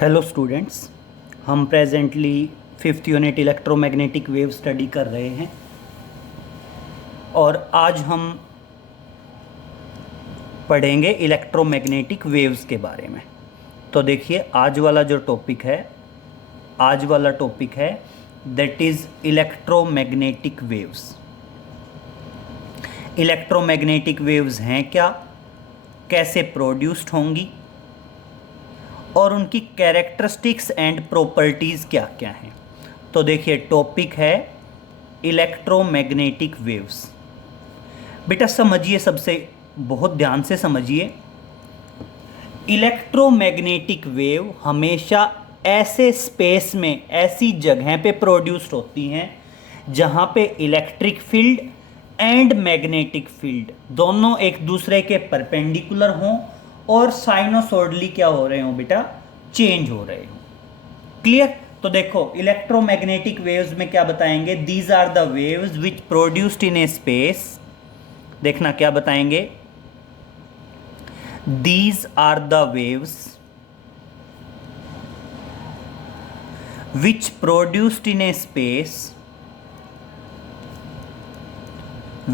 Hello students, हम presently fifth unit electromagnetic wave study कर रहे हैं और आज हम पढ़ेंगे इलेक्ट्रोमैग्नेटिक वेव्स के बारे में। तो देखिए, आज वाला टॉपिक है that is electromagnetic waves. Electromagnetic waves हैं क्या, कैसे प्रोड्यूस्ड होंगी और उनकी कैरेक्टरिस्टिक्स एंड प्रॉपर्टीज़ क्या क्या हैं। तो देखिए, टॉपिक है इलेक्ट्रोमैग्नेटिक वेव्स। बेटा समझिए, सबसे बहुत ध्यान से समझिए। इलेक्ट्रोमैग्नेटिक वेव हमेशा ऐसे स्पेस में, ऐसी जगह पे प्रोड्यूस्ड होती हैं जहाँ पे electric field and magnetic field दोनों एक दूसरे के परपेंडिकुलर हों और साइनोसॉइडली क्या हो रहे हो बेटा, चेंज हो रहे हो। क्लियर? तो देखो, इलेक्ट्रोमैग्नेटिक वेव्स में क्या बताएंगे, these are the waves which produced in a space. देखना क्या बताएंगे, these are the waves which produced in a space,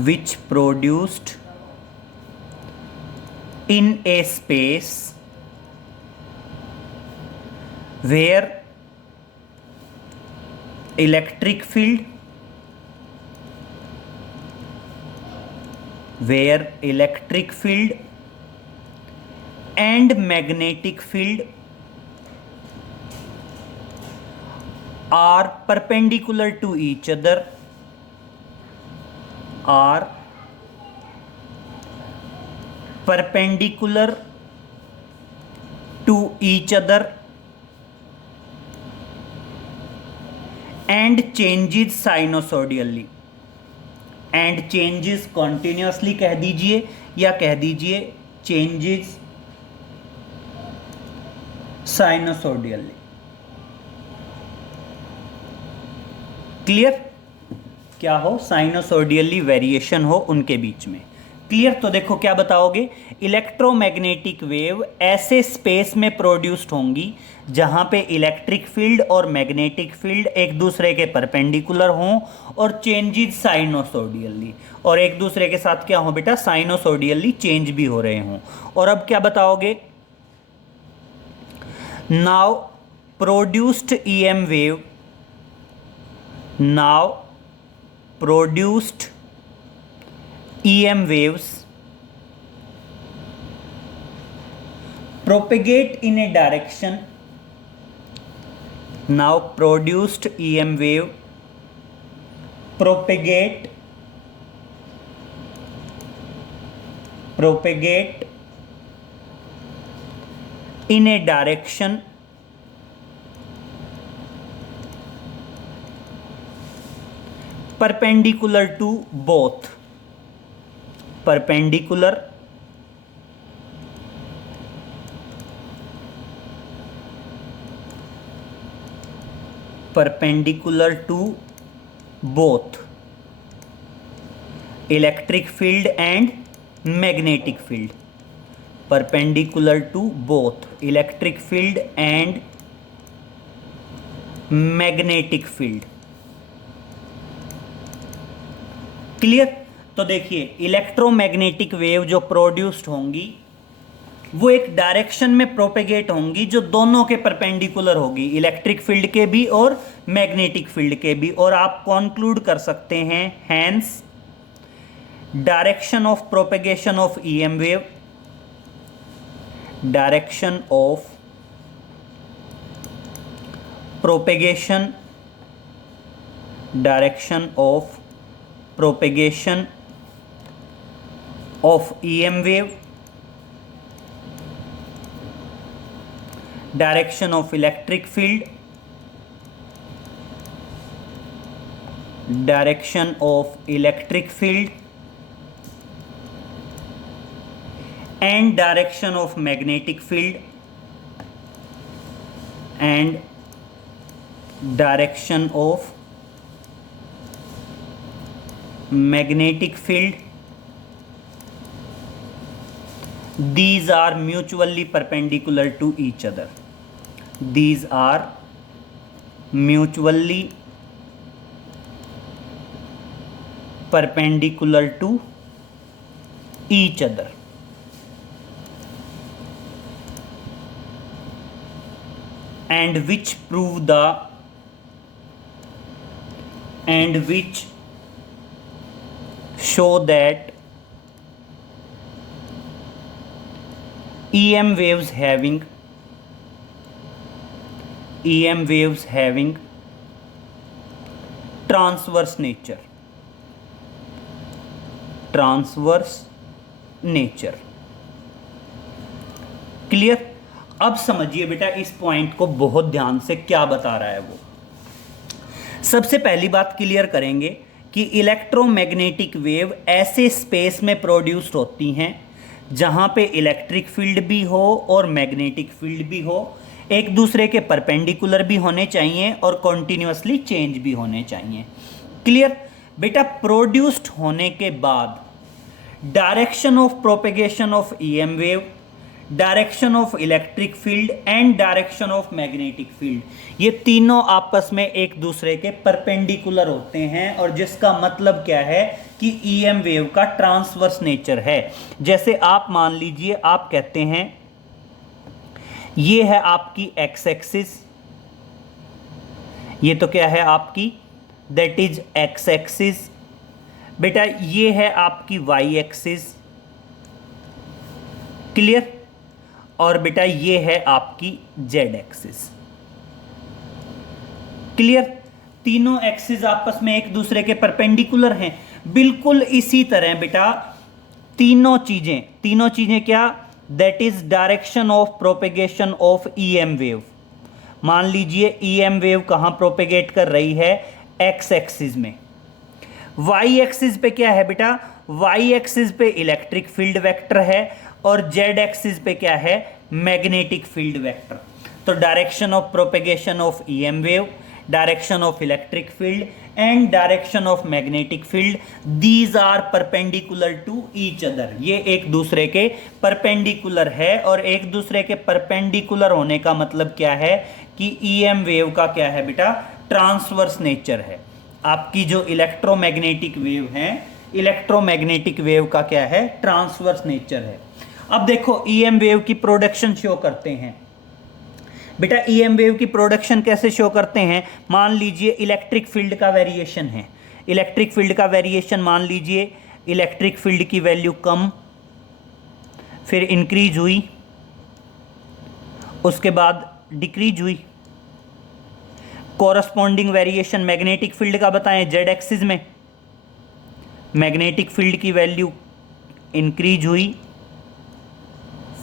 which produced in a space where electric field and magnetic field are perpendicular to each other, are perpendicular to each other and changes sinusoidally, and changes continuously कह दीजिए या कह दीजिए changes sinusoidally। Clear? क्या हो, sinusoidally variation हो उनके बीच में। क्लियर? तो देखो क्या बताओगे, इलेक्ट्रोमैग्नेटिक वेव ऐसे स्पेस में प्रोड्यूस्ड होंगी जहां पे इलेक्ट्रिक फील्ड और मैग्नेटिक फील्ड एक दूसरे के परपेंडिकुलर हों और चेंजेस साइनोसॉइडली, और एक दूसरे के साथ क्या हो बेटा, साइनोसॉइडली चेंज भी हो रहे हों। और अब क्या बताओगे, now produced EM wave, now produced EM waves propagate in a direction, now produced EM wave propagate in a direction perpendicular to both, perpendicular to both electric field and magnetic field, perpendicular to both electric field and magnetic field। Clear? तो देखिए, electromagnetic wave जो produced होंगी वो एक direction में propagate होंगी जो दोनों के परपेंडिकुलर होगी, इलेक्ट्रिक फील्ड के भी और मैग्नेटिक फील्ड के भी। और आप कॉन्क्लूड कर सकते हैं, hence direction of propagation of EM wave, direction of propagation, direction of propagation of EM wave, direction of electric field, direction of electric field and direction of magnetic field and direction of magnetic field, these are mutually perpendicular to each other। these are mutually perpendicular to each other. And which show that EM waves having transverse nature. Clear? अब समझिए बेटा इस point को बहुत ध्यान से, क्या बता रहा है वो। सबसे पहली बात क्लियर करेंगे कि इलेक्ट्रोमैग्नेटिक वेव ऐसे स्पेस में प्रोड्यूस्ड होती हैं जहां पे इलेक्ट्रिक फील्ड भी हो और मैग्नेटिक फील्ड भी हो, एक दूसरे के परपेंडिकुलर भी होने चाहिए और कॉन्टिन्यूसली चेंज भी होने चाहिए। क्लियर? बेटा प्रोड्यूस्ड होने के बाद direction of propagation of EM wave, direction of electric field and direction of magnetic field, ये तीनों आपस में एक दूसरे के परपेंडिकुलर होते हैं, और जिसका मतलब क्या है कि ईएम वेव का ट्रांसवर्स नेचर है। जैसे आप मान लीजिए, आप कहते हैं ये है आपकी एक्स एक्सिस, ये तो क्या है आपकी, दैट इज एक्स एक्सिस। बेटा ये है आपकी वाई एक्सिस। क्लियर? और बेटा ये है आपकी जेड एक्सिस। क्लियर? तीनों एक्सिस आपस में एक दूसरे के परपेंडिकुलर हैं। बिल्कुल इसी तरह बेटा तीनों चीजें क्या, that is direction of propagation of EM wave. मान लीजिए ईएम वेव कहां प्रोपेगेट कर रही है, एक्स एक्सिस में। वाई एक्सिस पे क्या है बेटा, वाई एक्सिस पे इलेक्ट्रिक फील्ड वेक्टर है और जेड एक्सिस पे क्या है, मैग्नेटिक फील्ड वेक्टर। तो direction of propagation of EM wave, direction of electric field and direction of magnetic field, these are perpendicular to each other. ये एक दूसरे के परपेंडिकुलर है, और एक दूसरे के परपेंडिकुलर होने का मतलब क्या है कि ईएम वेव का क्या है बेटा, ट्रांसवर्स नेचर है। आपकी जो इलेक्ट्रोमैग्नेटिक वेव है, इलेक्ट्रोमैग्नेटिक वेव का क्या है, ट्रांसवर्स नेचर है। अब देखो ईएम वेव की प्रोडक्शन शो करते हैं। बेटा ईएम वेव की प्रोडक्शन कैसे शो करते हैं, मान लीजिए इलेक्ट्रिक फील्ड का वेरिएशन है। इलेक्ट्रिक फील्ड का वेरिएशन मान लीजिए, इलेक्ट्रिक फील्ड की वैल्यू कम, फिर इंक्रीज हुई, उसके बाद डिक्रीज हुई। कॉरस्पॉन्डिंग वेरिएशन मैग्नेटिक फील्ड का बताएं, जेड एक्सिस में मैग्नेटिक फील्ड की वैल्यू इंक्रीज हुई,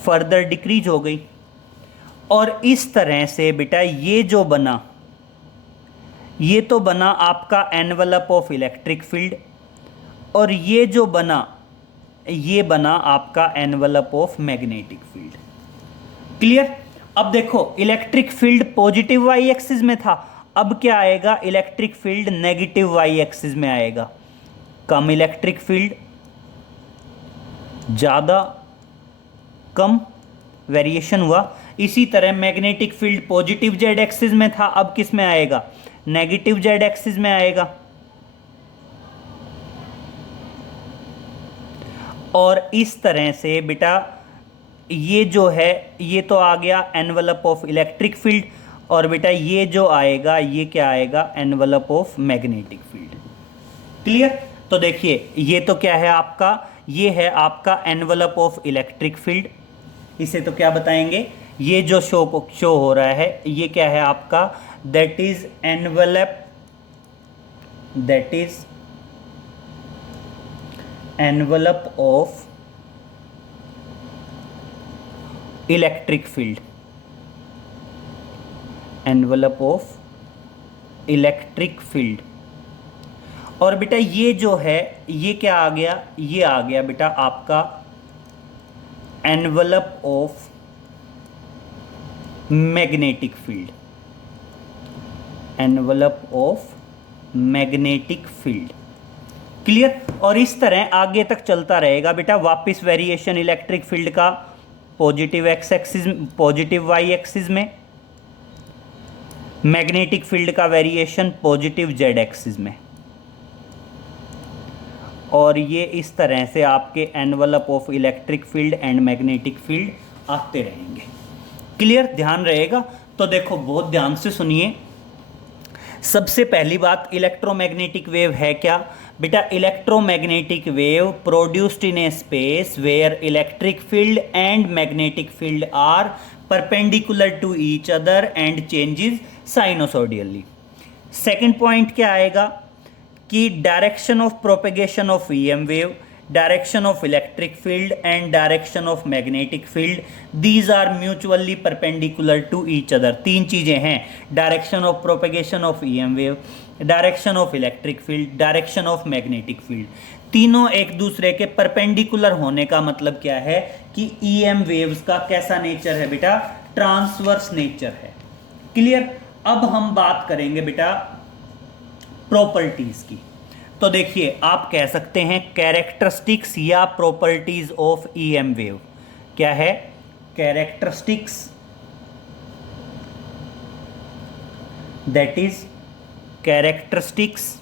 फर्दर डिक्रीज हो गई। और इस तरह से बेटा ये जो बना, ये तो बना आपका एनवलप ऑफ इलेक्ट्रिक फील्ड, और ये जो बना, ये बना आपका envelope of magnetic field. Clear? अब देखो electric field positive y axis में था, अब क्या आएगा, electric field negative y axis में आएगा। कम इलेक्ट्रिक फील्ड, ज़्यादा कम वेरिएशन हुआ। इसी तरह magnetic field positive z axis में था, अब किस में आएगा, नेगेटिव जेड एक्सिस में आएगा। और इस तरह से बेटा ये जो है, ये तो आ गया एनवलप ऑफ इलेक्ट्रिक फील्ड, और बेटा ये जो आएगा, ये क्या आएगा, envelope of magnetic field. Clear? तो देखिए ये तो क्या है आपका, ये है आपका एनवलप ऑफ इलेक्ट्रिक फील्ड। इसे तो क्या बताएंगे, ये जो शो हो रहा है ये क्या है आपका, that is envelope of electric field, envelope of electric field. और बेटा ये जो है, ये क्या आ गया, ये आ गया बेटा आपका envelope of magnetic field, envelope of magnetic field. Clear? और इस तरह आगे तक चलता रहेगा बेटा। वापस वेरिएशन इलेक्ट्रिक फील्ड का positive x axis, positive y axis में, मैग्नेटिक फील्ड का वेरिएशन पॉजिटिव जेड एक्सिस में, और ये इस तरह से आपके envelope of electric field and magnetic field आते रहेंगे। क्लियर, ध्यान रहेगा। तो देखो बहुत ध्यान से सुनिए। सबसे पहली बात, इलेक्ट्रोमैग्नेटिक वेव है क्या बेटा? Electromagnetic wave produced in a space where electric field and magnetic field are perpendicular to each other and changes sinusoidally. Second point क्या आएगा कि direction of propagation of EM wave, direction of electric field and direction of magnetic field, these are mutually perpendicular to each other. तीन चीजें हैं, direction of propagation of EM wave, direction of electric field, direction of magnetic field, तीनों एक दूसरे के perpendicular होने का मतलब क्या है कि ईएम वेव्स का कैसा नेचर है बेटा? ट्रांसवर्स नेचर है। क्लियर। अब हम बात करेंगे बेटा प्रॉपर्टीज की। तो देखिए आप कह सकते हैं कैरेक्टरिस्टिक्स या प्रॉपर्टीज ऑफ ईएम वेव। क्या है? कैरेक्टरिस्टिक्स, दैट इज कैरेक्टरिस्टिक्स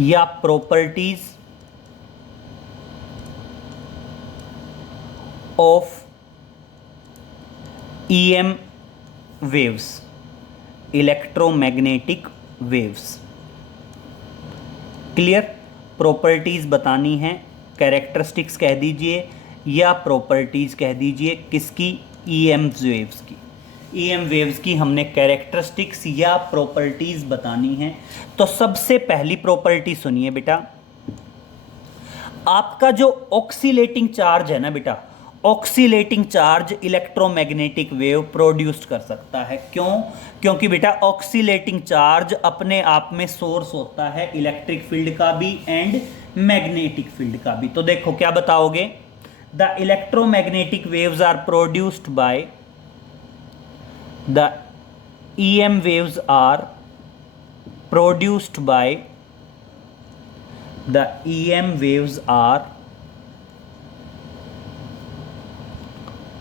या properties of EM waves, electromagnetic waves. Clear. Properties बतानी है, कैरेक्टरिस्टिक्स कह दीजिए या प्रॉपर्टीज कह दीजिए, किसकी? ईएम वेव्स की। ईएम वेव्स की हमने कैरेक्टरिस्टिक्स या प्रॉपर्टीज बतानी है। तो सबसे पहली प्रॉपर्टी सुनिए बेटा, आपका जो ऑक्सीलेटिंग चार्ज है ना बेटा, oscillating charge electromagnetic wave produce कर सकता है। क्यों? क्योंकि बेटा ऑक्सीलेटिंग चार्ज अपने आप में सोर्स होता है इलेक्ट्रिक फील्ड का भी एंड मैग्नेटिक फील्ड का भी। तो देखो क्या बताओगे? The electromagnetic waves are produced by the EM waves are produced by the EM waves are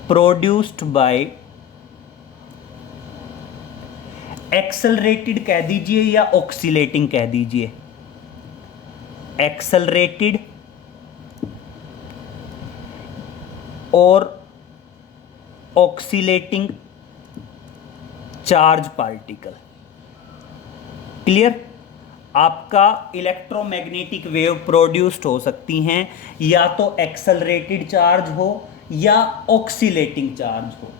produced by accelerated कह दीजिए या ऑक्सीलेटिंग कह दीजिए, एक्सेलरेटेड और ऑक्सीलेटिंग चार्ज पार्टिकल। क्लियर। आपका इलेक्ट्रोमैग्नेटिक वेव प्रोड्यूस्ड हो सकती हैं या तो एक्सेलरेटेड चार्ज हो या ऑक्सीलेटिंग चार्ज हो।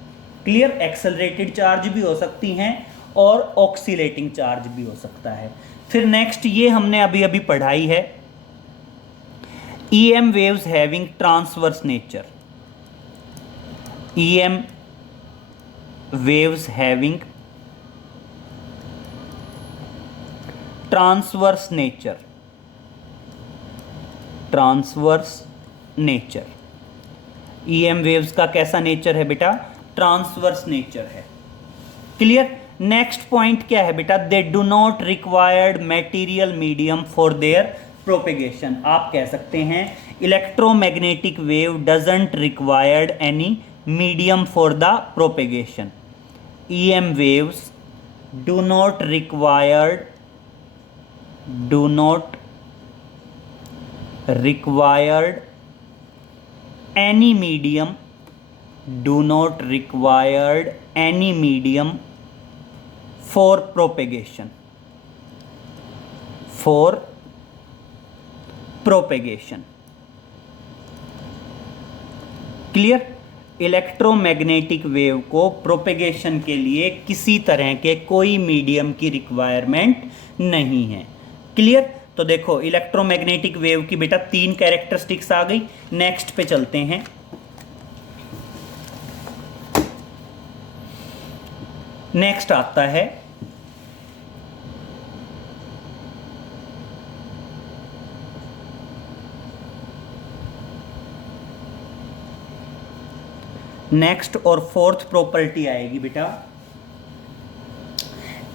क्लियर। एक्सेलरेटेड चार्ज भी हो सकती हैं और ऑक्सीलेटिंग चार्ज भी हो सकता है। फिर नेक्स्ट ये हमने अभी अभी पढ़ाई है, EM waves having transverse nature, EM waves having transverse nature, transverse nature. EM waves का कैसा नेचर है बेटा? ट्रांसवर्स नेचर है। क्लियर। नेक्स्ट पॉइंट क्या है बेटा? They do not required material medium for their propagation. आप कह सकते हैं electromagnetic wave doesn't required any medium for the propagation. EM waves do not required any medium, do not required any medium for propagation, for propagation। Clear. Electromagnetic wave को propagation के लिए किसी तरह के कोई मीडियम की रिक्वायरमेंट नहीं है। क्लियर। तो देखो इलेक्ट्रोमैग्नेटिक वेव की बेटा 3 कैरेक्टरिस्टिक्स आ गई। नेक्स्ट पे चलते हैं। नेक्स्ट आता है नेक्स्ट और फोर्थ प्रॉपर्टी आएगी बेटा,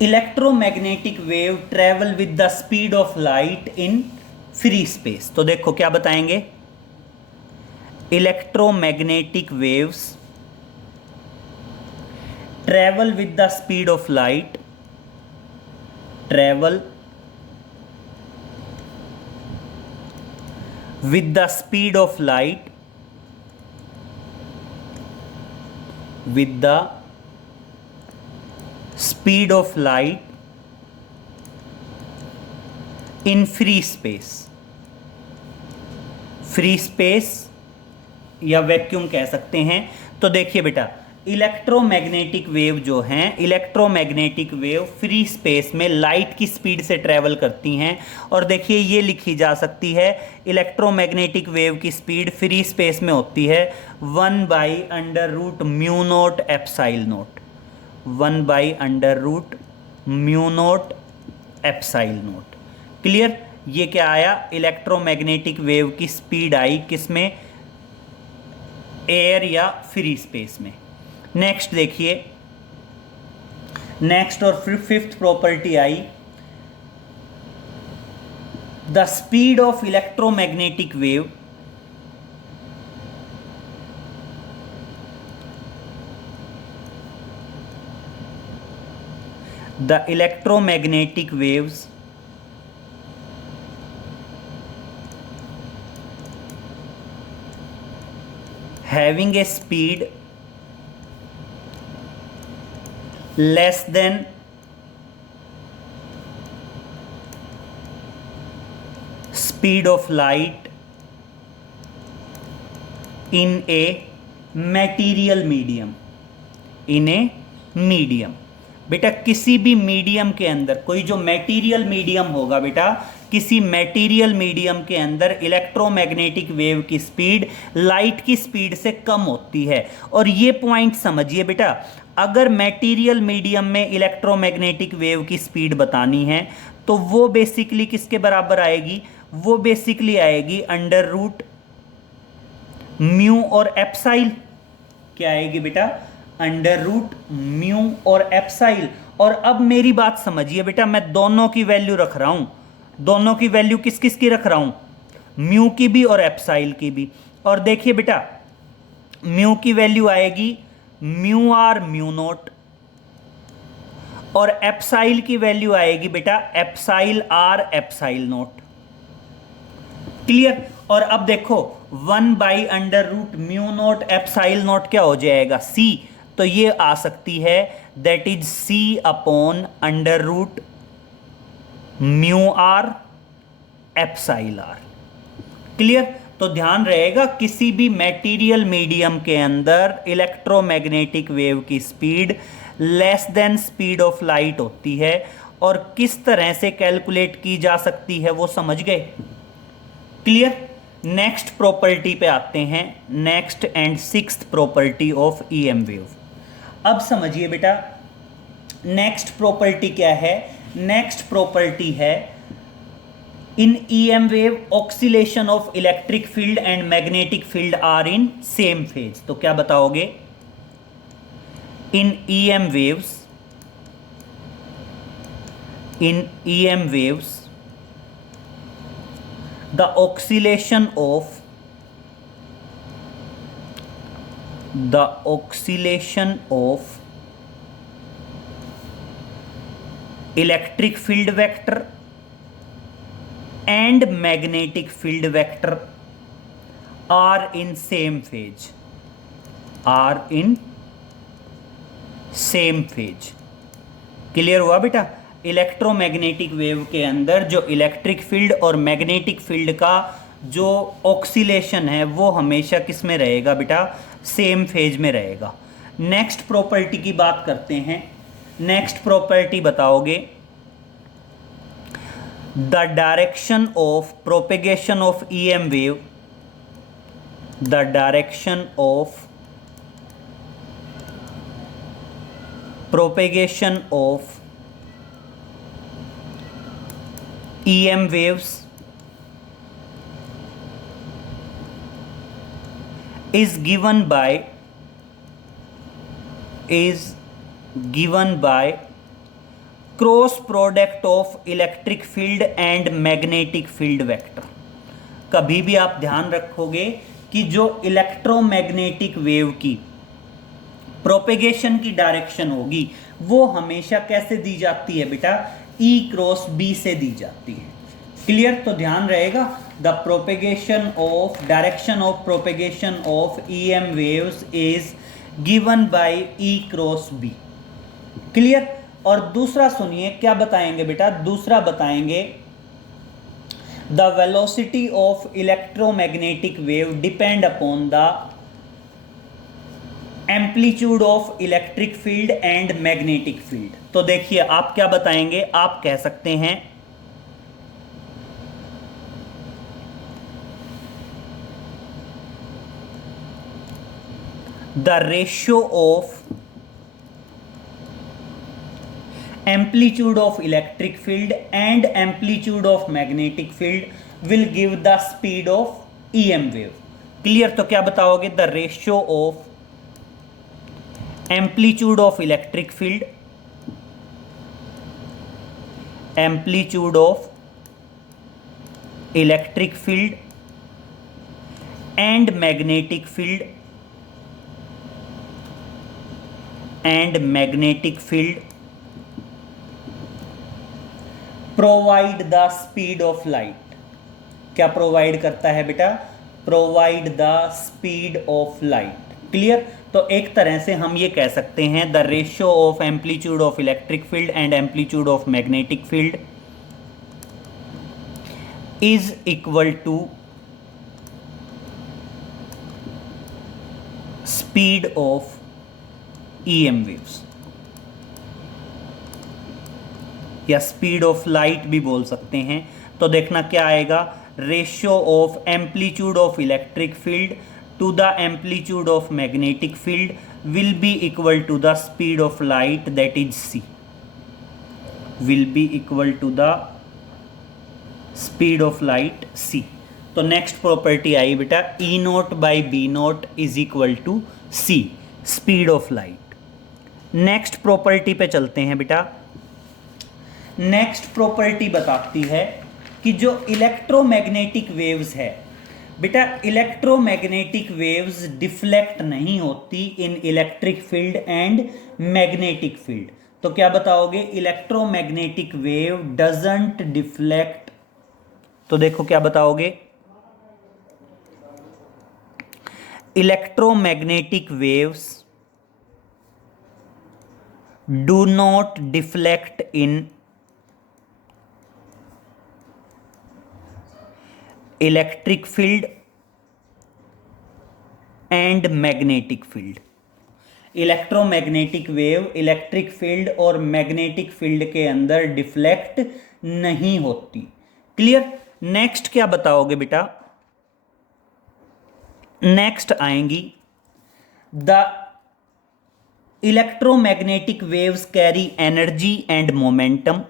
electromagnetic wave travel with the speed of light in free space. तो देखो क्या बताएंगे, electromagnetic waves travel with the speed of light, travel with the speed of light, with the speed of light in free space, free space या vacuum कह सकते हैं। तो देखिए बेटा, इलेक्ट्रोमैग्नेटिक वेव जो हैं, इलेक्ट्रोमैग्नेटिक वेव फ्री स्पेस में लाइट की स्पीड से ट्रैवल करती हैं। और देखिए ये लिखी जा सकती है, इलेक्ट्रोमैग्नेटिक वेव की स्पीड फ्री स्पेस में होती है 1/√μ0 epsilon naught, 1/√μ0 epsilon naught. Clear? ये क्या आया, इलेक्ट्रोमैग्नेटिक वेव की स्पीड आई किसमें, एयर या फ्री स्पेस में। नेक्स्ट देखिए, नेक्स्ट और फिफ्थ प्रॉपर्टी आई, the speed of electromagnetic wave the electromagnetic waves having a speed less than speed of light in a material medium, in a medium। बेटा किसी भी मीडियम के अंदर, कोई जो मटेरियल मीडियम होगा बेटा, किसी मटेरियल मीडियम के अंदर इलेक्ट्रोमैग्नेटिक वेव की स्पीड लाइट की स्पीड से कम होती है। और ये पॉइंट समझिए बेटा, अगर मटेरियल मीडियम में इलेक्ट्रोमैग्नेटिक वेव की स्पीड बतानी है तो वो बेसिकली किसके बराबर आएगी, वो बेसिकली आएगी √μ और एप्साइल। क्या आएगी बेटा, √μ और एप्साइल। और अब मेरी बात समझिए बेटा, मैं दोनों की वैल्यू रख रहा हूं, दोनों की वैल्यू किस किस की रख रहा हूं, म्यू की भी और एप्साइल की भी। और देखिए बेटा, म्यू की वैल्यू आएगी μr μ0 और एप्साइल की वैल्यू आएगी बेटा εr ε0। क्लियर? और अब देखो 1/√μ0 ε0 क्या हो जाएगा, c। तो ये आ सकती है, that is c/√μr εr। Clear? तो ध्यान रहेगा, किसी भी मटेरियल मीडियम के अंदर इलेक्ट्रोमैग्नेटिक वेव की speed less than speed of light होती है। और किस तरह से कैलकुलेट की जा सकती है वो समझ गए? क्लियर? नेक्स्ट प्रॉपर्टी पे आते हैं, next and sixth property of EM wave. अब समझिए बेटा, नेक्स्ट प्रॉपर्टी क्या है, नेक्स्ट प्रॉपर्टी है, in EM wave oscillation of electric field and magnetic field are in same phase. तो क्या बताओगे, in EM waves, in EM waves the oscillation of electric field vector and magnetic field vector are in same phase, are in same phase। Clear हुआ बेटा? Electromagnetic wave के अंदर जो electric field और magnetic field का जो oscillation है वो हमेशा किस में रहेगा बेटा, सेम फेज में रहेगा। नेक्स्ट प्रॉपर्टी की बात करते हैं, नेक्स्ट प्रॉपर्टी बताओगे, the direction of propagation of EM wave, the direction of propagation of EM waves is given by cross product of electric field and magnetic field vector. कभी भी आप ध्यान रखोगे कि जो इलेक्ट्रोमैग्नेटिक वेव की प्रोपेगेशन की डायरेक्शन होगी वो हमेशा कैसे दी जाती है बेटा, E क्रॉस B से दी जाती है। क्लियर? तो ध्यान रहेगा, the propagation of direction of propagation of EM waves is given by E cross B। Clear? और दूसरा सुनिए क्या बताएंगे बेटा, दूसरा बताएंगे the velocity of electromagnetic wave depend upon the amplitude of electric field and magnetic field. तो देखिए आप क्या बताएंगे, आप कह सकते हैं the ratio of amplitude of electric field and amplitude of magnetic field will give the speed of EM wave। Clear? तो क्या बताओगे, the ratio of amplitude of electric field, amplitude of electric field and magnetic field provide the speed of light. क्या provide करता है बेटा, provide the speed of light. क्लियर? तो एक तरह से हम ये कह सकते हैं the ratio of amplitude of electric field and amplitude of magnetic field is equal to speed of EM waves, या स्पीड ऑफ लाइट भी बोल सकते हैं। तो देखना क्या आएगा, ratio of amplitude of electric field to the amplitude of magnetic field will be equal to the speed of light that is c, will be equal to the speed of light c। तो next property आई बेटा E naught by B naught is equal to c, speed of light. Next property पे चलते हैं बेटा। Next property बताती है कि जो इलेक्ट्रोमैग्नेटिक वेव्स है बेटा, इलेक्ट्रोमैग्नेटिक वेव्स डिफ्लेक्ट नहीं होती इन electric field and magnetic field. तो क्या बताओगे, इलेक्ट्रोमैग्नेटिक वेव डजंट डिफ्लेक्ट। तो देखो क्या बताओगे, electromagnetic waves do not deflect in electric field and magnetic field. Electromagnetic wave electric field और मैग्नेटिक फील्ड के अंदर डिफ्लेक्ट नहीं होती। क्लियर? नेक्स्ट क्या बताओगे बेटा, नेक्स्ट आएंगी the electromagnetic waves carry energy and momentum.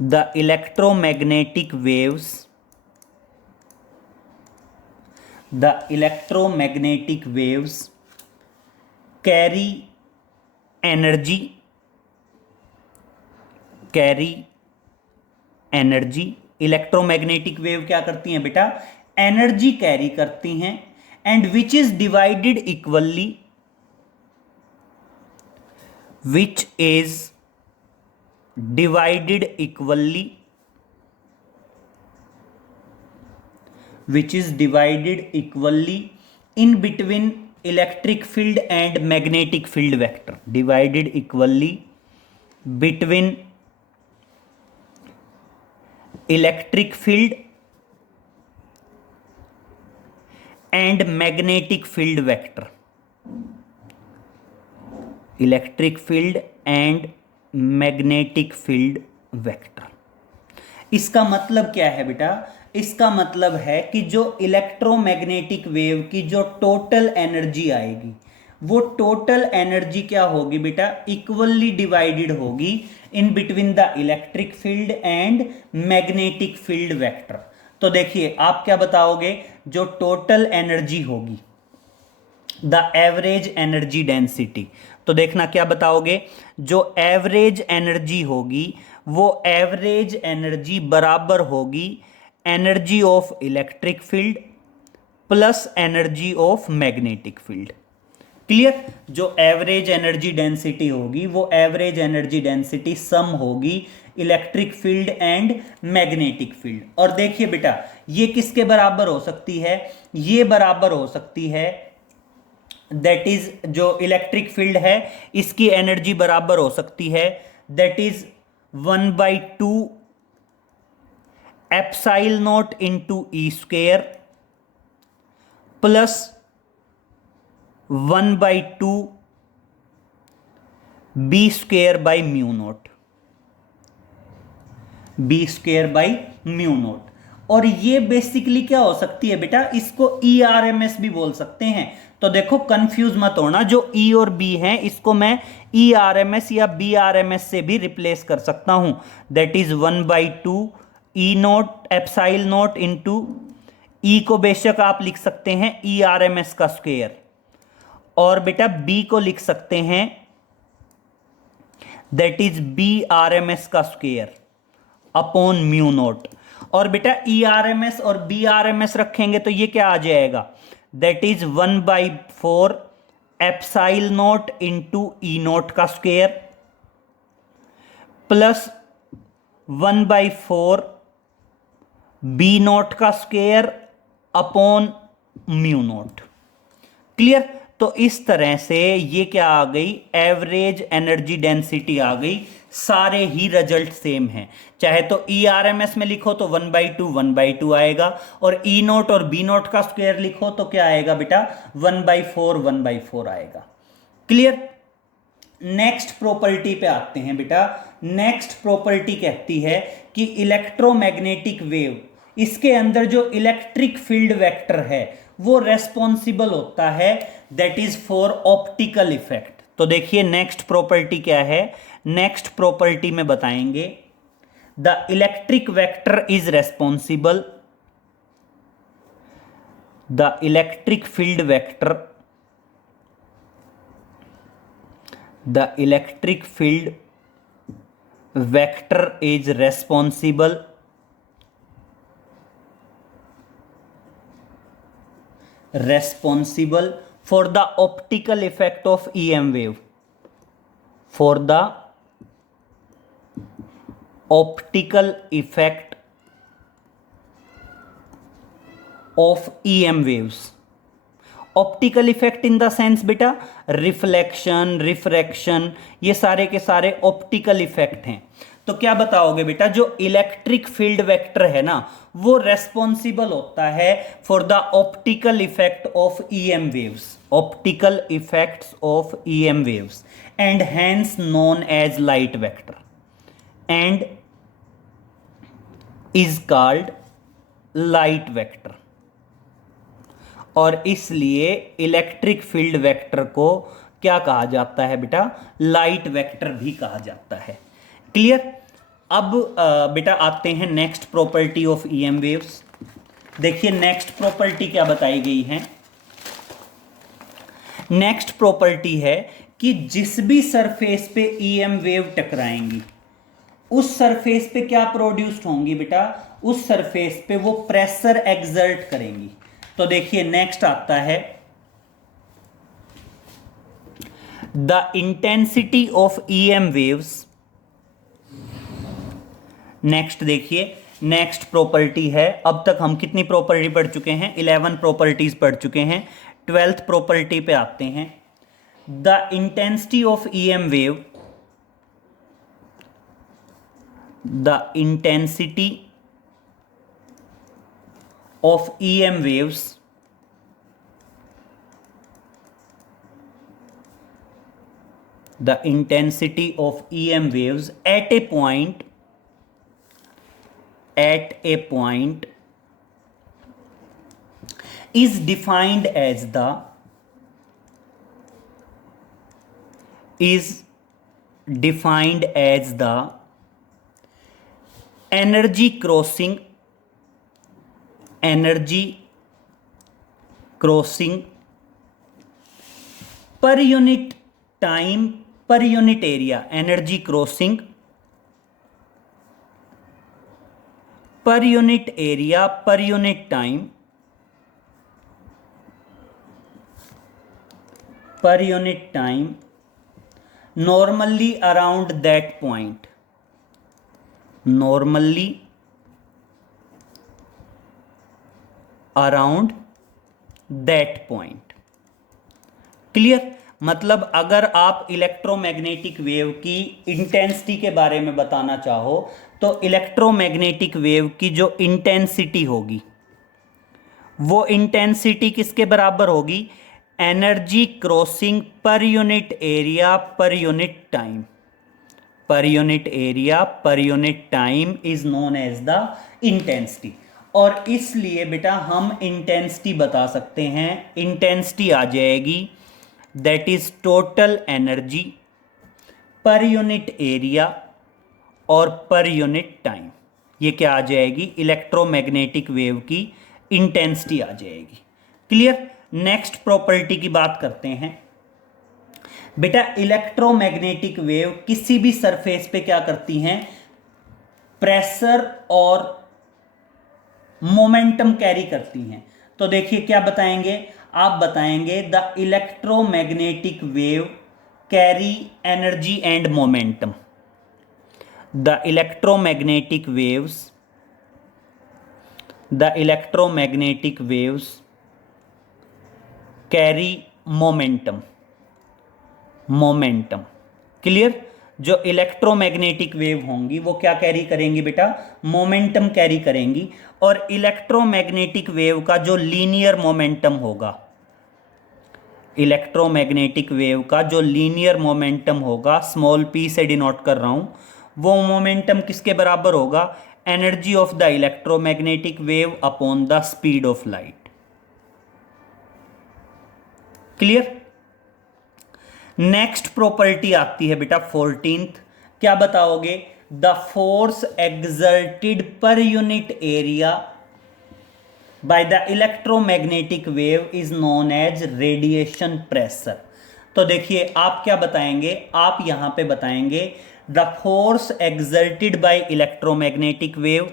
The electromagnetic waves carry energy electromagnetic wave क्या करती हैं बेटा, एनर्जी कैरी करती हैं, and which is divided equally, which is divided equally in between electric field and magnetic field vector, divided equally between electric field and magnetic field vector, electric field and magnetic field vector. इसका मतलब क्या है बेटा, इसका मतलब है कि जो इलेक्ट्रोमैग्नेटिक वेव की जो टोटल एनर्जी आएगी वो टोटल एनर्जी क्या होगी बेटा, इक्वली डिवाइडेड होगी in between the electric field and magnetic field vector. तो देखिए आप क्या बताओगे, जो टोटल एनर्जी होगी द एवरेज एनर्जी डेंसिटी। तो देखना क्या बताओगे, जो एवरेज एनर्जी होगी वो एवरेज एनर्जी बराबर होगी energy of electric field plus energy of magnetic field. Clear? जो एवरेज एनर्जी डेंसिटी होगी वो एवरेज एनर्जी डेंसिटी सम होगी electric field and magnetic field. और देखिए बेटा, ये किसके बराबर हो सकती है? ये बराबर हो सकती है, दैट इज जो इलेक्ट्रिक फील्ड है इसकी एनर्जी बराबर हो सकती है, that is 1/2 epsilon naught into E square plus 1/2 B square by mu naught, B square by mu naught. और ये बेसिकली क्या हो सकती है बेटा? इसको ई आर एम एस भी बोल सकते हैं। तो देखो कंफ्यूज मत होना, जो ई और बी है इसको मैं ई आर एम एस या बी आर एम एस से भी रिप्लेस कर सकता हूं, that is 1/2 E naught epsilon naught into E को बेशक आप लिख सकते हैं ई आर एम एस का स्क्वेयर, और बेटा बी को लिख सकते हैं that is B R M S का स्क्वेयर अपॉन म्यू नोट। और बेटा ई आर एम एस और बी आर एम एस रखेंगे तो ये क्या आ जाएगा? That is 1/4 epsilon naught into E note का स्क्वेयर प्लस 1/4 बी नोट का square upon mu note. Clear? तो इस तरह से ये क्या आ गई? एवरेज एनर्जी डेंसिटी आ गई। सारे ही रिजल्ट सेम हैं, चाहे तो ई आर एम एस में लिखो तो 1/2 आएगा, और ई नोट और बी नोट का स्क्वायर लिखो तो क्या आएगा बेटा? 1/4 आएगा। क्लियर? नेक्स्ट प्रॉपर्टी पे आते हैं बेटा। नेक्स्ट प्रॉपर्टी कहती है कि इलेक्ट्रोमैग्नेटिक वेव, इसके अंदर जो इलेक्ट्रिक फील्ड वेक्टर है वो रेस्पॉन्सिबल होता है that is for optical effect. तो देखिए नेक्स्ट प्रॉपर्टी क्या है? नेक्स्ट प्रॉपर्टी में बताएंगे the electric vector is responsible, the electric field vector, the electric field vector is responsible for the optical effect of EM wave, for the optical effect of EM waves। Optical effect in the sense बेटा reflection, refraction, ये सारे के सारे optical effect हैं। तो क्या बताओगे बेटा? जो इलेक्ट्रिक फील्ड वेक्टर है ना वो रेस्पॉन्सिबल होता है for the optical effect of EM waves, optical effects of EM waves, and hence known as light vector, and is called light vector. और इसलिए इलेक्ट्रिक फील्ड वेक्टर को क्या कहा जाता है बेटा? लाइट वेक्टर भी कहा जाता है। क्लियर? अब बेटा आते हैं next property of EM waves. देखिए नेक्स्ट प्रॉपर्टी क्या बताई गई है? नेक्स्ट प्रॉपर्टी है कि जिस भी सरफेस पे ईएम वेव टकराएंगी उस सरफेस पे क्या प्रोड्यूस्ड होंगी बेटा? उस सरफेस पे वो प्रेशर एक्सर्ट करेंगी। तो देखिए नेक्स्ट आता है the intensity of EM waves. Next देखिए नेक्स्ट प्रॉपर्टी है, अब तक हम कितनी प्रॉपर्टी पढ़ चुके हैं? 11 प्रॉपर्टीज पढ़ चुके हैं। 12th प्रॉपर्टी पे आते हैं। The intensity of EM wave, the intensity of EM waves the intensity of EM waves at a point is defined as the energy crossing per unit time per unit area, energy crossing per unit area per unit time per unit time normally around that point, normally around that point। Clear? मतलब अगर आप electromagnetic wave की intensity के बारे में बताना चाहो तो इलेक्ट्रोमैग्नेटिक वेव की जो इंटेंसिटी होगी वो इंटेंसिटी किसके बराबर होगी? Energy crossing per unit area per unit time. Per unit area per unit time is known as the intensity. और इसलिए बेटा हम इंटेंसिटी बता सकते हैं, इंटेंसिटी आ जाएगी दैट इज टोटल एनर्जी पर यूनिट एरिया और पर यूनिट टाइम। ये क्या आ जाएगी? इलेक्ट्रोमैग्नेटिक वेव की इंटेंसिटी आ जाएगी। क्लियर? नेक्स्ट प्रॉपर्टी की बात करते हैं बेटा। इलेक्ट्रोमैग्नेटिक वेव किसी भी सरफेस पे क्या करती हैं? प्रेशर और मोमेंटम कैरी करती हैं। तो देखिए क्या बताएंगे आप? बताएंगे the electromagnetic wave carry energy and momentum. The electromagnetic waves carry momentum. Clear? जो इलेक्ट्रोमैग्नेटिक वेव होंगी वो क्या कैरी करेंगी बेटा? मोमेंटम कैरी करेंगी। और इलेक्ट्रोमैग्नेटिक वेव का जो लीनियर मोमेंटम होगा, इलेक्ट्रोमैग्नेटिक वेव का जो लीनियर मोमेंटम होगा, स्मॉल p से डिनोट कर रहा हूं, वो मोमेंटम किसके बराबर होगा? Energy of the electromagnetic wave upon the speed of light. Clear? Next property आती है बेटा 14th। क्या बताओगे? The force exerted per unit area by the electromagnetic wave is known as radiation pressure. तो देखिए आप क्या बताएंगे? आप यहां पे बताएंगे the force exerted by electromagnetic wave,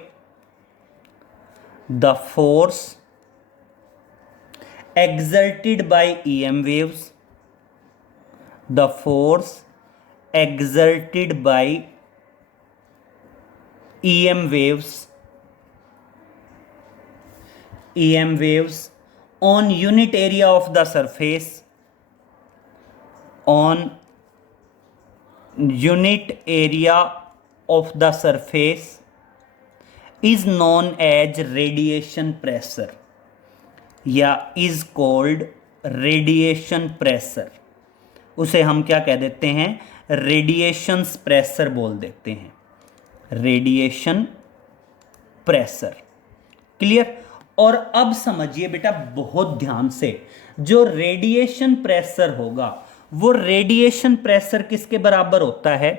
the force exerted by EM waves, the force exerted by EM waves on unit area of the surface, on unit area of the surface is known as radiation pressure या is called radiation pressure. उसे हम क्या कह देते हैं? Radiation pressure बोल देते हैं, रेडिएशन प्रेशर। क्लियर? और अब समझिए बेटा बहुत ध्यान से, जो रेडिएशन प्रेशर होगा वो रेडिएशन प्रेशर किसके बराबर होता है?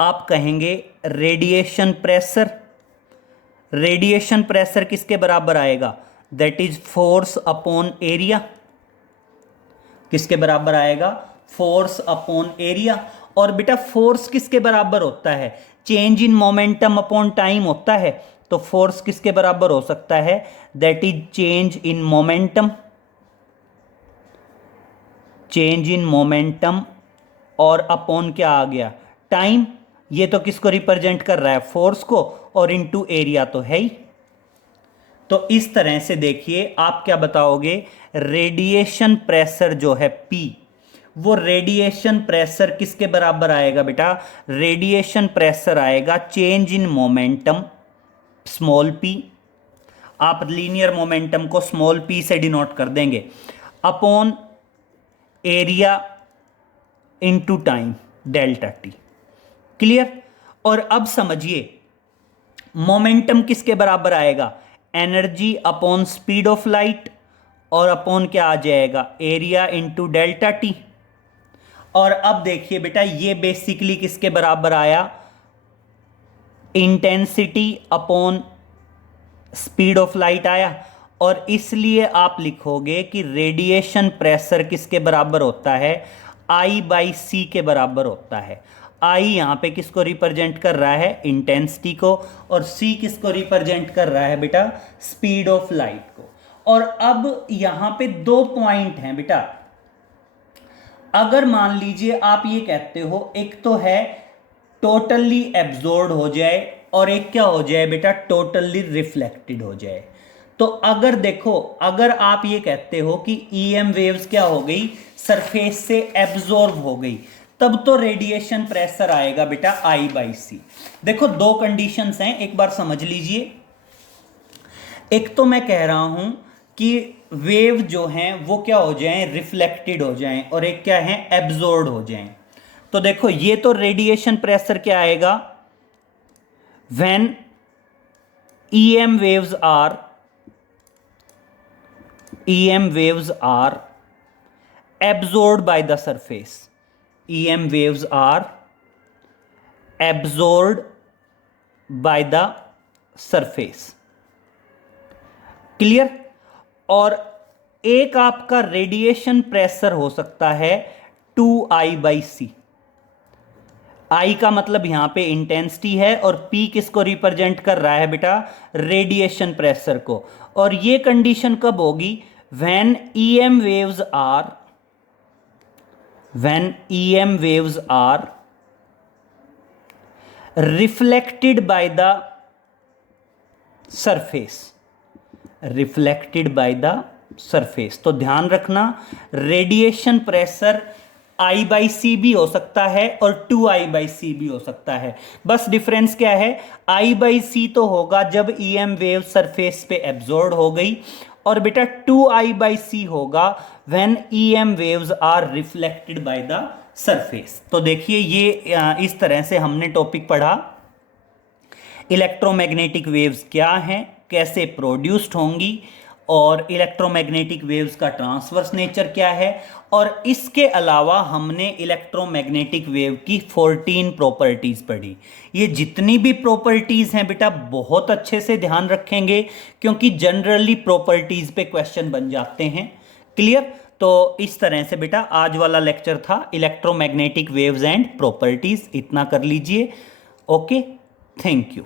आप कहेंगे रेडिएशन प्रेशर किसके बराबर आएगा? That is force upon area. किसके बराबर आएगा? Force upon area. और बेटा फोर्स किसके बराबर होता है? Change in momentum upon time होता है। तो फोर्स किसके बराबर हो सकता है? That is change in momentum और अपॉन क्या आ गया? टाइम। ये तो किसको रिप्रेजेंट कर रहा है? फोर्स को। और इनटू एरिया तो है ही। तो इस तरह से देखिए आप क्या बताओगे? रेडिएशन प्रेशर जो है P, वो रेडिएशन प्रेशर किसके बराबर आएगा बेटा? रेडिएशन प्रेशर आएगा change in momentum small p, आप लीनियर मोमेंटम को स्मॉल p से डिनोट कर देंगे, upon area into time delta t। Clear? और अब समझिए मोमेंटम किसके बराबर आएगा? Energy upon speed of light और अपॉन क्या आ जाएगा? Area into delta T. और अब देखिए बेटा ये बेसिकली किसके बराबर आया? Intensity upon speed of light आया। और इसलिए आप लिखोगे कि रेडिएशन प्रेशर किसके बराबर होता है? I बाई सी के बराबर होता है। I यहाँ पे किसको रिप्रेजेंट कर रहा है? इंटेंसिटी को। और C किसको रिप्रेजेंट कर रहा है बेटा? स्पीड ऑफ लाइट को। और अब यहाँ पे दो पॉइंट हैं बेटा, अगर मान लीजिए आप ये कहते हो, एक तो है टोटली एब्जॉर्ब हो जाए और एक क्या हो जाए बेटा, टोटली रिफ्लेक्टेड हो जाए। तो अगर देखो, अगर आप ये कहते हो कि ईएम वेव्स क्या हो गई, सरफेस से एब्जॉर्ब हो गई, तब तो रेडिएशन प्रेशर आएगा बेटा I/C। देखो दो कंडीशंस हैं, एक बार समझ लीजिए। एक तो मैं कह रहा हूं कि वेव जो हैं वो क्या हो जाएं, रिफ्लेक्टेड हो जाएं, और एक क्या है, एब्जॉर्ब हो जाएं। तो देखो ये तो रेडिएशन प्रेशर क्या आएगा, when EM waves are absorbed by the surface, EM waves are absorbed by the surface, clear. और एक आपका रेडिएशन प्रेशर हो सकता है 2I/C। I का मतलब यहां पे इंटेंसिटी है और P किसको रिप्रेजेंट कर रहा है बेटा, रेडिएशन प्रेशर को। और ये कंडीशन कब होगी, when EM waves are reflected by the surface। तो ध्यान रखना, रेडिएशन प्रेशर I/C भी हो सकता है और 2I/C भी हो सकता है। बस डिफरेंस क्या है, I/C तो होगा जब EM वेव सरफेस पे एब्जॉर्ब हो गई, और बेटा 2I/C होगा when EM waves are reflected by the surface. तो देखिए ये इस तरह से हमने टॉपिक पढ़ा, इलेक्ट्रोमैग्नेटिक वेव्स क्या हैं, कैसे प्रोड्यूस्ड होंगी, और इलेक्ट्रोमैग्नेटिक वेव्स का ट्रांसवर्स नेचर क्या है। और इसके अलावा हमने इलेक्ट्रोमैग्नेटिक वेव की 14 प्रॉपर्टीज पढ़ी। ये जितनी भी प्रॉपर्टीज हैं बेटा बहुत अच्छे से ध्यान रखेंगे, क्योंकि जनरली प्रॉपर्टीज पे क्वेश्चन बन जाते हैं, क्लियर। तो इस तरह से बेटा आज वाला लेक्चर था इलेक्ट्रोमैग्नेटिक वेव्स एंड प्रॉपर्टीज, इतना कर लीजिए। Okay, thank you.